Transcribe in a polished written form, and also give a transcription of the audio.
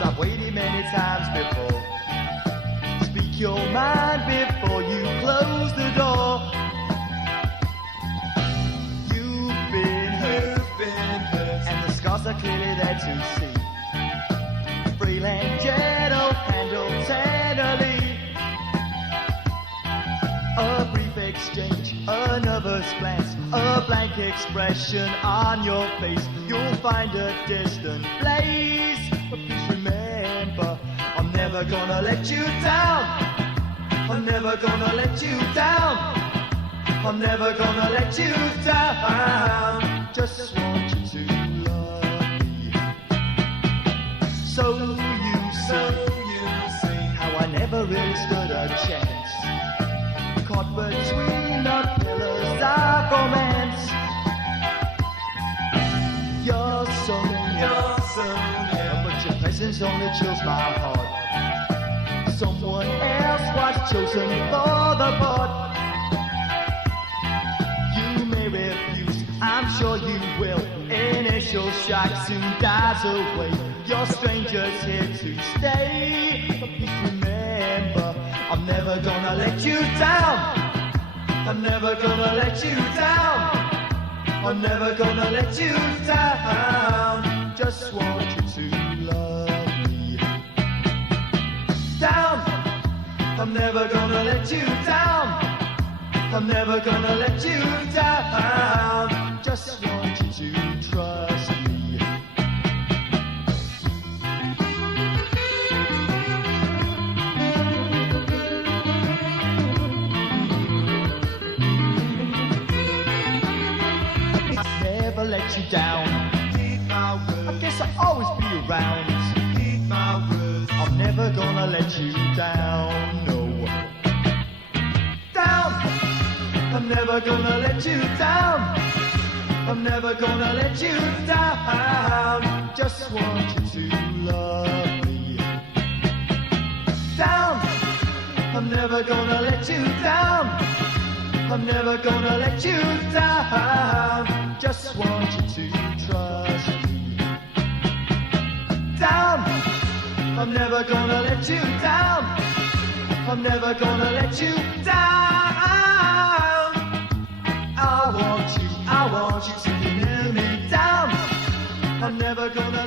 'cause I've waited many times before. Speak your mind before you close the door. You've been hurt, and the scars are clearly there to see. Frail and gentle, handled tenderly. A brief exchange, a nervous glance, a blank expression on your face. You'll find a distant place. But please remember, I'm never gonna let you down. I'm never gonna let you down. I'm never gonna let you down. Just want you to love me. So you see how I never really stood a chance. Caught between the pillars of romance. You're so near, but your presence only chills my heart. Someone else was chosen for the part. You may refuse, I'm sure you will. Initial shock soon dies away. You're strangers here to stay. But please remember, I'm never gonna let you down. I'm never gonna let you down. I'm never gonna let you down. Just want you to love me. Down. I'm never gonna let you down. I'm never gonna let you down. Just want you to trust me. Never let you down. Keep my word. I guess I'll always be around. Keep my word. I'm never gonna let you down. No. Down. I'm never gonna let you down. I'm never gonna let you down. Just want you to love me. Down. I'm never gonna let you down. I'm never gonna let you down. Just want you to trust me. Down. I'm never gonna let you down. I'm never gonna let you down. I want you to hear me. Down. I'm never gonna